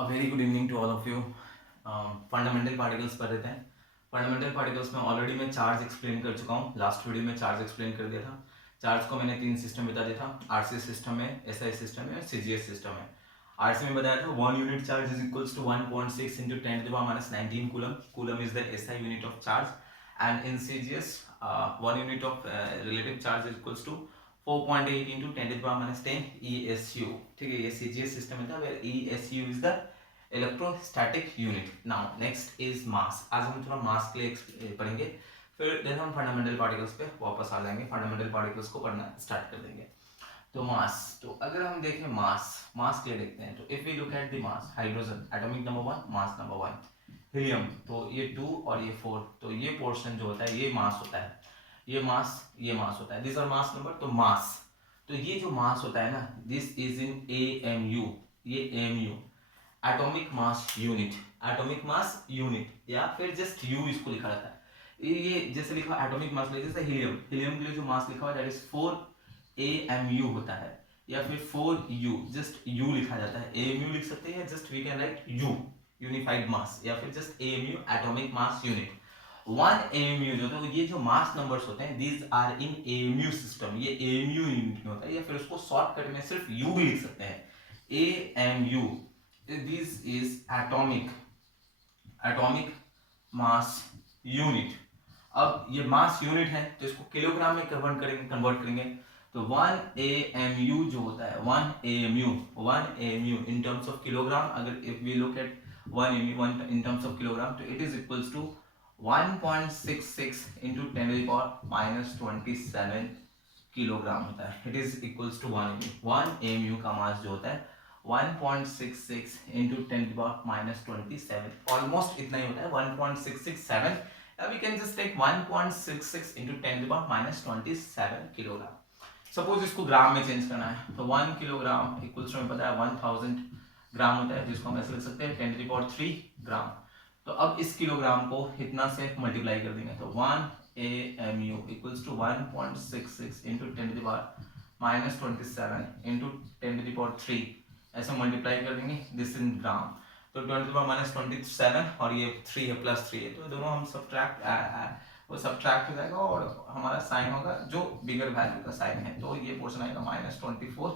Very good evening to all of you. Fundamental particles पढ़ रहे थे। फंडामेंटल पार्टिकल्स में ऑलरेडी मैं चार्ज एक्सप्लेन कर चुका हूँ। लास्ट वीडियो में चार्ज एक्सप्लेन कर दिया था। चार्ज को मैंने 3 सिस्टम बता दिया था, आरसीएस सिस्टम में, एसआई सिस्टम में और सीजीएस सिस्टम में। आरसी में बताया था 1 unit charge is equals to 1.6 into 10 to the power minus 19 coulomb. Coulomb is the SI unit of charge and in CGS 1 unit of relative charge is equals to 4.8 into 10 to the power minus 10 ESU। ठीक है, ये CGS system में था where ESU is the electrostatic unit. Now next is mass. आज हम थोड़ा मास के लिए पढ़ेंगे, फिर देन हम फंडामेंटल पार्टिकल्स पे वापस आ जाएंगे, फंडामेंटल पार्टिकल्स को पढ़ना स्टार्ट कर देंगे। तो मास, तो अगर हम देखें मास के लिए देखते हैं, तो if we look at the mass, hydrogen atomic number 1, mass number 1, helium तो ये 2 और ये 4, तो ये पोर्शन जो होता है ये मास होता है, ये मास होता है। This are mass number. तो मास, तो ये जो मास होता है ना, दिस इज इन AMU, ये AMU atomic mass unit, atomic mass unit, या फिर जस्ट यू इसको लिखा जाता है। ये जैसे लिखा एटॉमिक मास, जैसे हीलियम, हीलियम के लिए जो मास लिखा हुआ है दैट इज 4 AMU होता है, या फिर 4U, जस्ट U लिखा जाता है। AMU लिख सकते हैं, just we can write U unified mass, या फिर just AMU atomic mass unit. 1 AMU जो होता है, ये जो मास नंबर्स होते हैं these are in AMU system, ये AMU यूनिट में होता है, या फिर उसको शॉर्टकट में सिर्फ U भी लिख सकते हैं, AMU। This is atomic mass unit. अब ये मास यूनिट है तो इसको किलोग्राम में कन्वर्ट करेंगे। तो 1 AMU जो होता है, 1 AMU in terms of kilogram, अगर if we look at 1 AMU in terms of kilogram, तो it is equals to 1.66 into 10 to the power minus 27 kilogram होता है। It is equals to 1 AMU। 1 AMU का मास जो होता है 1.66 into 10 to the power minus 27, almost इतना ही होता है, 1.667, we can just take 1.66 into 10 to the power minus 27 kilogram. Suppose इसको ग्राम में चेंज करना है, तो 1 किलोग्राम इक्वल्स टू, हमें पता है 1000 ग्राम होता है, जिसको हम ऐसे लिख सकते हैं 10 to the power 3 ग्राम। तो अब इस किलोग्राम को इतना से मल्टीप्लाई कर देंगे, तो 1 AMU equals to 1.66 into 10 to the power minus 27 into 10 to the power 3, ऐसे मल्टीप्लाई कर देंगे दिस इन ग्राम। तो 20 टू माइनस 27 और ये 3 है प्लस 3 है, तो दोनों हम सब्ट्रैक्ट, वो सब्ट्रैक्ट हो जाएगा और हमारा साइन होगा जो बिगर वैल्यू का साइन है, तो ये पोर्शन आएगा -24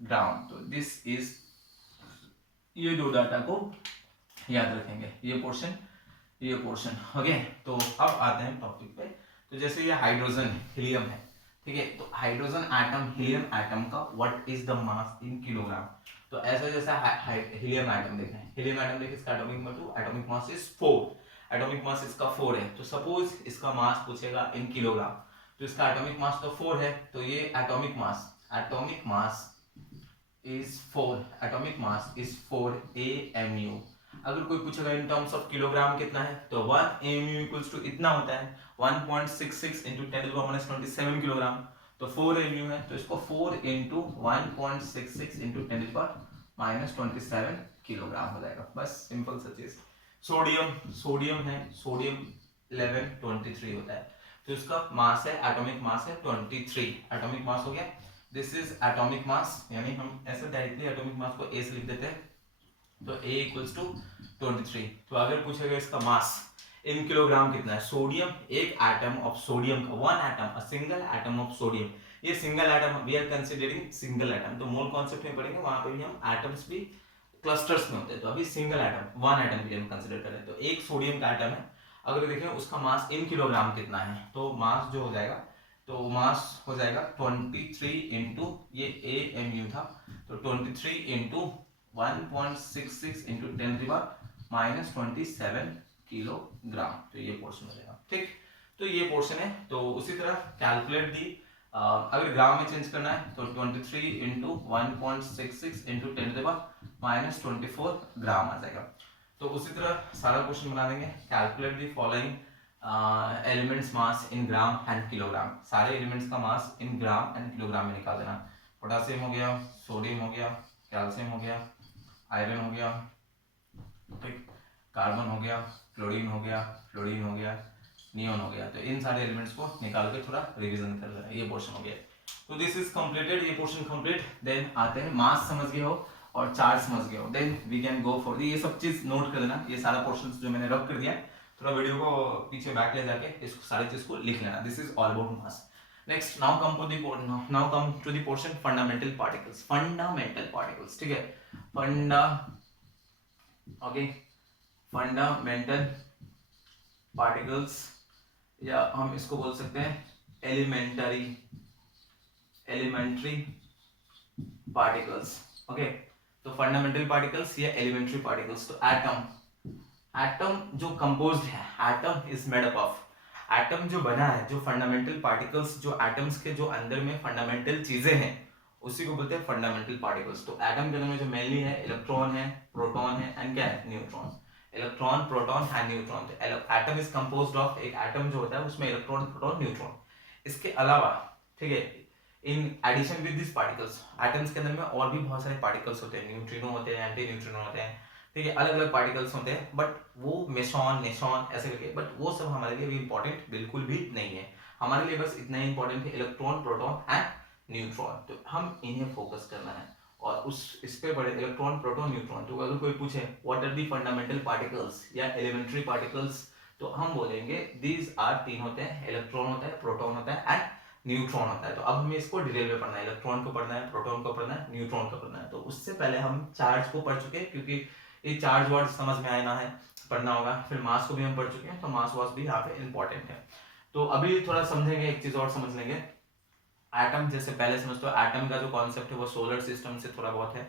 ग्राम। तो दिस इज, ये दो डाटा को याद रखेंगे, ये पोर्शन ओके। तो अब आते हैं टॉपिक पे। तो जैसे ये हाइड्रोजन हीलियम है, ठीक है, तो हाइड्रोजन एटम हीलियम एटम का what is the mass in kilogram. तो ऐसा जैसा हीलियम एटम देखें, इसका atomic number 2, atomic mass is 4, atomic mass इसका 4 है। तो सपोज इसका मास पूछेगा इन किलोग्राम, तो इसका एटॉमिक मास तो 4 है, तो ये एटॉमिक मास इज 4 AMU। अगर कोई पूछेगा इन टर्म्स ऑफ किलोग्राम कितना है, तो 1 AMU इक्वल्स टू इतना होता है 1.66 into 10 to the power minus 27 kilogram. तो 4 AMU है, तो इसको 4 into 1.66 into 10 to the power minus 27 kilogram हो जाएगा। बस सिंपल सा चीज। सोडियम है, सोडियम 1123 होता है, तो इसका मास है, एटॉमिक मास है 23, एटॉमिक मास हो गया। दिस इज एटॉमिक मास, यानी हम ऐसे डायरेक्टली एटॉमिक मास को A से लिख देते हैं, तो A इक्वल्स टू 23। तो अगर पूछेगा इसका मास इन किलोग्राम कितना है, सोडियम, एक एटम ऑफ सोडियम का, one atom, a single atom of sodium, ये single atom, we are considering single atom, तो मोल कॉन्सेप्ट में पढ़ेंगे, वहां पे भी हम एटम्स भी क्लस्टर्स में होते हैं, तो अभी सिंगल एटम, वन एटम के लिए हम कंसीडर कर रहे हैं। तो एक सोडियम का एटम है, अगर देखें उसका मास इन किलोग्राम कितना है, तो मास जो हो जाएगा, तो मास हो जाएगा 23 इंटू ये AMU था, तो 23 इंटू 1.66 इंटू 10 की पावर माइनस 27 किलोग्राम, तो ये पोर्शन हो जाएगा। ठीक, तो ये पोर्शन है। तो उसी तरह कैलकुलेट दी, अगर ग्राम में चेंज करना है, तो 23 इंटू 1.66 इंटू 10 की पावर माइनस 24 ग्राम आ जाएगा। तो उसी तरह सारा क्वेश्चन बना देंगे। Calculate the following elements mass in gram and kilogram, सारे एलिमेंट्स का मास इन ग्राम एंड किलोग्राम में निकाल देना। पोटासियम हो गया, सोडियम हो गया, कैल्शियम हो गया, आयरन हो गया, ठीक, कार्बन हो गया, क्लोरीन हो गया, फ्लोरीन हो गया, नियोन हो गया। तो इन सारे एलिमेंट्स को निकाल के थोड़ा रिवीजन कर लेना, ये पोर्शन हो गया। तो दिस इज कंप्लीटेड, ये पोर्शन कंप्लीट। देन आते हैं मास, समझ गए हो, और चार्ज समझ गए हो, then we can go for ये सब चीज नोट कर लेना, ये सारा पोर्शन जो मैंने रब कर दिया, थोड़ा वीडियो को पीछे बैक ले जाके इसको सारी चीज को लिख लेना। This is all about mass. Next now come to the portion fundamental particles. Fundamental particles, ठीक है, फंडामेंटल पार्टिकल्स, या हम इसको बोल सकते हैं एलिमेंट्री पार्टिकल्स। ओके, तो फंडामेंटल पार्टिकल्स या एलिमेंट्री पार्टिकल्स। तो एटम जो कंपोज्ड है, atom is made up of, atom जो बना है, जो फंडामेंटल पार्टिकल्स, जो एटम्स के जो अंदर में फंडामेंटल चीजें हैं, उसी को बोलते हैं फंडामेंटल पार्टिकल्स। तो एटम के अंदर में जो मेनली है इलेक्ट्रॉन है, प्रोटॉन है एंड क्या है, neutron. Electron, proton and neutron. Atom is composed of, एक एटम जो होता है उसमें इलेक्ट्रॉन, प्रोटॉन, न्यूट्रॉन। इसके अलावा, ठीक है, in addition with this particles, atoms के अंदर में और भी बहुत सारे पार्टिकल्स होते हैं, न्यूट्रिनो होते हैं, एंटी न्यूट्रिनो होते हैं, ठीक है, अलग अलग पार्टिकल्स होते हैं, बट वो मेसॉन, नेसॉन ऐसे करके, बट वो सब हमारे लिए भी इंपॉर्टेंट बिल्कुल भी नहीं है। हमारे लिए बस इतना ही इंपॉर्टेंट है इलेक्ट्रॉन, प्रोटॉन एंड न्यूट्रॉन। तो हम इन्हें फोकस करना है और इस पे बड़े इलेक्ट्रॉन, प्रोटॉन, न्यूट्रॉन। तो अगर कोई पूछे what are the fundamental particles या एलिमेंट्री पार्टिकल्स, तो हम बोलेंगे दीज आर, तीन होते हैं, इलेक्ट्रॉन होता है, प्रोटॉन होता है एंड न्यूट्रॉन होता है। तो अब हमें इसको डिटेल में पढ़ना है, इलेक्ट्रॉन को पढ़ना है, प्रोटॉन को पढ़ना है, न्यूट्रॉन को पढ़ना है। तो उससे पहले हम चार्ज को पढ़ चुके हैं, क्योंकि ये चार्ज वर्ड समझ में आना है, पढ़ना होगा। फिर मास को भी हम पढ़ चुके हैं, तो मास वास भी यहाँ पे इंपॉर्टेंट है। तो अभी थोड़ा समझेंगे, एक चीज और समझ लेंगे। एटम, जैसे पहले समझते हो, एटम का जो कॉन्सेप्ट है वो सोलर सिस्टम से थोड़ा बहुत है।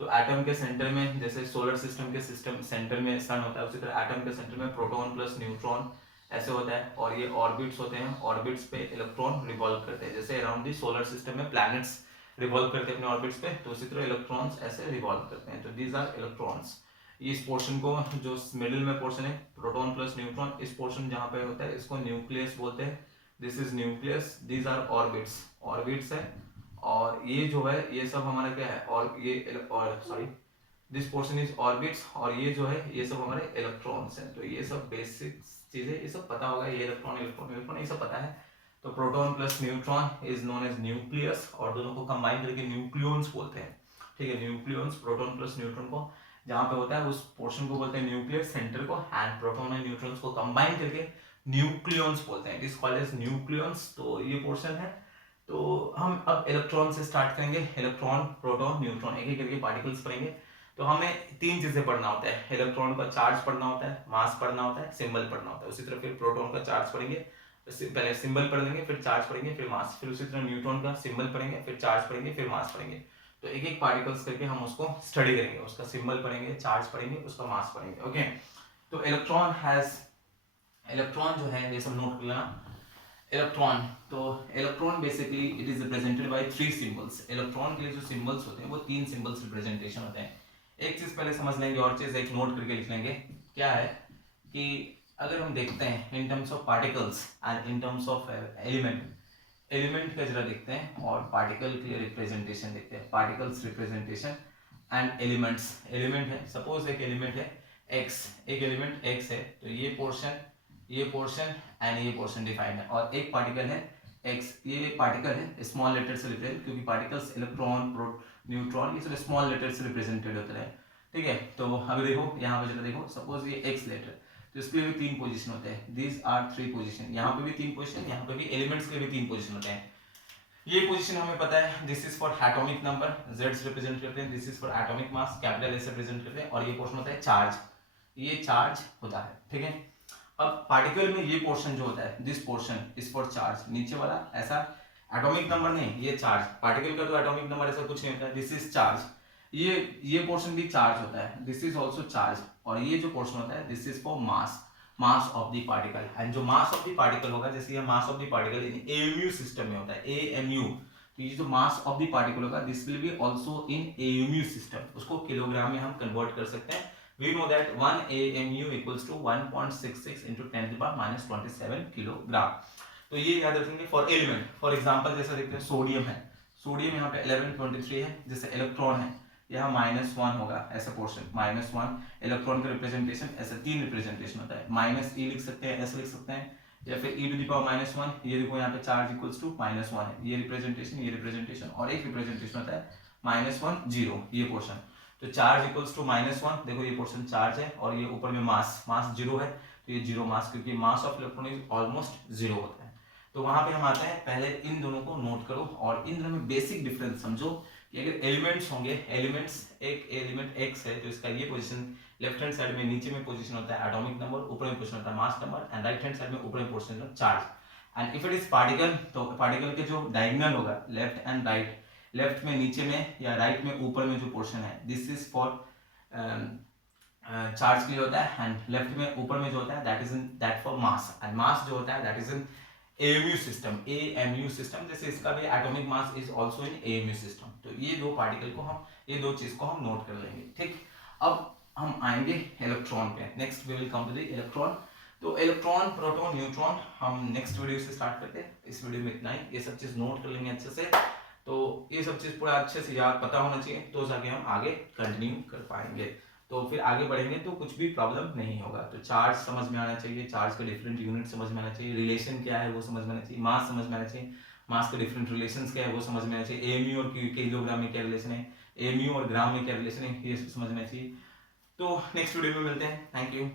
तो एटम के सेंटर में, जैसे सोलर सिस्टम के सेंटर में सन होता है, उसी तरह एटम के सेंटर में प्रोटॉन प्लस न्यूट्रॉन ऐसे होता है, और ये ऑर्बिट्स होते हैं, ऑर्बिट्स पे इलेक्ट्रॉन रिवॉल्व करते हैं, जैसे अराउंड दी सोलर सिस्टम में प्लैनेट्स रिवॉल्व करते हैं अपने ऑर्बिट्स पे, तो उसी तरह इलेक्ट्रॉन्स ऐसे रिवॉल्व करते हैं। तो दीज आर इलेक्ट्रॉन्स। इस पोर्शन को, जो मिडिल में पोर्शन है प्रोटॉन प्लस न्यूट्रॉन, इस पोर्शन जहाँ पे होता है इसको न्यूक्लियस बोलते हैं। This is nucleus, these are orbits, orbits है। और ये जो है ये सब हमारा क्या है, और ये sorry, this portion is orbits, और ये जो है ये सब हमारे इलेक्ट्रॉन्स हैं। तो ये सब बेसिक चीजें, ये सब पता होगा, ये इलेक्ट्रॉन, इलेक्ट्रॉन, इलेक्ट्रॉन, ये सब पता है। तो proton plus neutron is known as nucleus, और दोनों को कंबाइन करके न्यूक्लियॉन्स बोलते हैं, ठीक है, न्यूक्लियॉन्स, प्रोटॉन प्लस न्यूट्रॉन को जहाँ पे होता है उस पोर्शन को बोलते हैं न्यूक्लियस, सेंटर को, एंड प्रोटॉन एंड न्यूट्रॉन्स को कंबाइन करके न्यूक्लियॉन्स बोलते हैं, it is called as nucleons. तो ये पोर्शन है। तो हम अब इलेक्ट्रॉन से स्टार्ट करेंगे, इलेक्ट्रॉन, प्रोटॉन, न्यूट्रॉन, एक एक करके पार्टिकल्स पढ़ेंगे। तो हमें तीन चीजें पढ़ना होता है, इलेक्ट्रॉन का चार्ज पढ़ना होता है, मास पढ़ना होता है, सिंबल पढ़ना होता है। उसी तरह फिर प्रोटॉन का चार्ज पढ़ेंगे, पहले सिंबल पढ़ लेंगे, फिर चार्ज पढ़ेंगे, फिर मास। फिर उसी तरह न्यूट्रॉन का सिंबल पढ़ेंगे, फिर चार्ज पढ़ेंगे, फिर मास पढ़ेंगे। तो एक एक पार्टिकल्स करके हम उसको स्टडी करेंगे, उसका सिंबल पढ़ेंगे, चार्ज पढ़ेंगे, उसका मास पढ़ेंगे। ओके, तो इलेक्ट्रॉन जो है ये सब नोट कर लेना। इलेक्ट्रॉन, तो electron basically it is represented by three symbols. Electron के लिए जो सिंबल्स होते हैं वो तीन सिंबल्स रिप्रेजेंटेशन होते हैं। एक चीज पहले समझ लेंगे और चीज एक नोट करके लिख लेंगे। क्या है कि अगर हम देखते हैं इन terms of particles and in terms of element का जरा देखते हैं, और पार्टिकल के लिए रिप्रेजेंटेशन देखते हैं, particles representation and elements. Element है, सपोज एक एलिमेंट है एक्स, एक एलिमेंट एक्स है, तो ये पोर्शन एंड ये पोर्शन डिफाइंड है, और एक पार्टिकल है एक्स, ये पार्टिकल है स्मॉल लेटर से रिप्रेजेंट, क्योंकि पार्टिकल्स इलेक्ट्रॉन, न्यूट्रॉन ये सब स्मॉल लेटर से रिप्रेजेंटेड होते हैं, ठीक है। तो अभी देखो यहाँ पे जरा देखो, सपोज ये एक्स लेटर, तो इसके लिए भी तीन पोजीशन होते हैं, दीज आर थ्री पोजीशन, यहाँ पे भी तीन पोजीशन, यहाँ पे भी एलिमेंट्स के लिए भी तीन पोजीशन होते हैं। ये पोजीशन हमें पता है, this is for atomic number, Z से रिप्रेजेंट करते हैं, this is for atomic mass, capital A से रिप्रेजेंट करते हैं, और ये पोर्शन होता है चार्ज, ये चार्ज होता है, ठीक है। अब पार्टिकल में ये पोर्शन जो होता है, this portion is for charge, नीचे वाला ऐसा एटॉमिक नंबर नहीं, ये चार्ज, पार्टिकल का तो एटॉमिक नंबर ऐसा कुछ नहीं होता है, दिस इज चार्ज, ये पोर्शन भी चार्ज होता है, दिस इज ऑल्सो चार्ज, और ये जो पोर्शन होता है this is for mass of the particle. And जो मास ऑफ द पार्टिकल होगा, जैसे ये mass of the particle in AMU system में होता है, एएमयू, तो ये जो मास ऑफ द पार्टिकल होगा this will be also in AMU system, उसको किलोग्राम में हम कन्वर्ट कर सकते हैं। We know that 1 AMU equals to 1.66 into 10 to the power minus 27 kilogram. तो ये याद रखेंगे फॉर एलिमेंट। फॉर एग्जांपल जैसा देखते हैं सोडियम है, सोडियम यहाँ पे 1123 है, जैसे इलेक्ट्रॉन है यहाँ -1 होगा, ऐसा पोर्शन -1 इलेक्ट्रॉन का रिप्रेजेंटेशन, ऐसा तीन रिप्रेजेंटेशन होता है, -e लिख सकते हैं, ऐसे लिख सकते हैं, या फिर e टू द पावर -1, ये देखो यहाँ पे चार्ज इक्वल्स टू -1 है, ये रिप्रेजेंटेशन, और एक रिप्रेजेंटेशन होता है -1 0, ये पोर्शन। तो चार्ज इक्वल्स टू -1, देखो ये पोर्शन चार्ज है और ये ऊपर में मास 0 है, तो ये 0 मास, क्योंकि mass of electron is almost 0 होता है। तो वहां पे हम आते हैं, पहले इन दोनों को नोट करो और इन दोनों में बेसिक डिफरेंस समझो कि अगर एलिमेंट्स होंगे, एलिमेंट्स, एक एलिमेंट x है तो इसका ये पोजीशन लेफ्ट हैंड साइड में नीचे में पोजीशन होता है एटॉमिक नंबर, ऊपर में पोजीशन होता है mass number, and right hand side में ऊपर में पोजीशन होता है charge. And if it is particle, तो पार्टिकल के जो डायगोनल होगा लेफ्ट एंड राइट, लेफ्ट में नीचे में या राइट में ऊपर में जो पोर्शन है, दिस इज फॉर चार्ज के लिए होता है, एंड लेफ्ट में ऊपर में जो होता है that is in that for mass, and mass जो होता है that is in AMU system, AMU system, जैसे इसका भी atomic mass is also in AMU system. तो ये दो पार्टिकल को हम, ये दो चीज को हम नोट कर लेंगे, ठीक। अब हम आएंगे इलेक्ट्रॉन पे, next we will come to the electron. तो इलेक्ट्रॉन, प्रोटॉन, न्यूट्रॉन हम नेक्स्ट वीडियो से स्टार्ट करते हैं। इस वीडियो में इतना ही, ये सब चीज नोट कर लेंगे अच्छे से, तो ये सब चीज पूरा अच्छे से याद पता होना चाहिए, तो जाके हम आगे कंटिन्यू कर पाएंगे, तो फिर आगे बढ़ेंगे तो कुछ भी प्रॉब्लम नहीं होगा। तो चार्ज समझ में आना चाहिए, चार्ज का डिफरेंट यूनिट समझ में आना चाहिए, रिलेशन क्या है वो समझ में आना चाहिए, मास समझ में आना चाहिए, मास का डिफरेंट रिलेशंस क्या है वो समझ में आना चाहिए, एमयू और किलोग्राम में क्या रिलेशन है, एमयू और ग्राम में क्या रिलेशन है, ये समझ में आना चाहिए। तो नेक्स्ट वीडियो में मिलते हैं, थैंक यू।